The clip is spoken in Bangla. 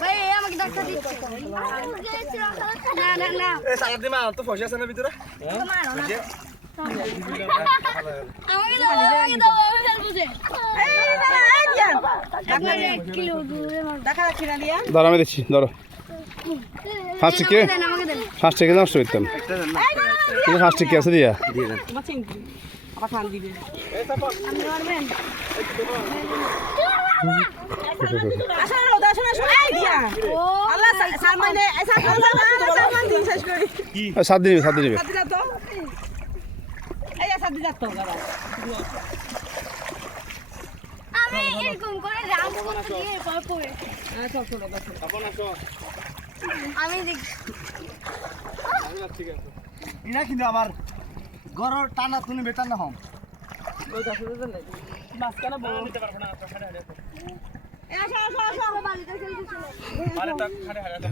ভাই আমাকে ডাক্তার দিচ্ছে না না না এই সালাদ দিমা তো পয়সা আছে না ভিতরে মারো না আমাকে দাও আমি ফেলবো যে এই দিয়ান আপনার 1 কিলো দূরে মার দেখা রাখি না দিয়া ধরো আমি দিচ্ছি ধরো ফার্স্ট কে আমাকে দেন ফার্স্ট কে নষ্ট করতাম কিন্তু ফার্স্ট কে আছে দিয়া দিয়ে দেন আবার ফান দিবে আপনি মারবেন সাত দিন সাত দিন আমি এরকম করে রাম দিয়ে করে আমি ঠিক আছে ইনা কিন্তু আবার গরর টানা তুমি বেটার না হম ওই দাসে দেন না বাস কেন বল নিতে পারবো না তো খাড়া হাড়া আসো আসো আসো বাড়িতে চলে আরে তা খাড়া হাড়া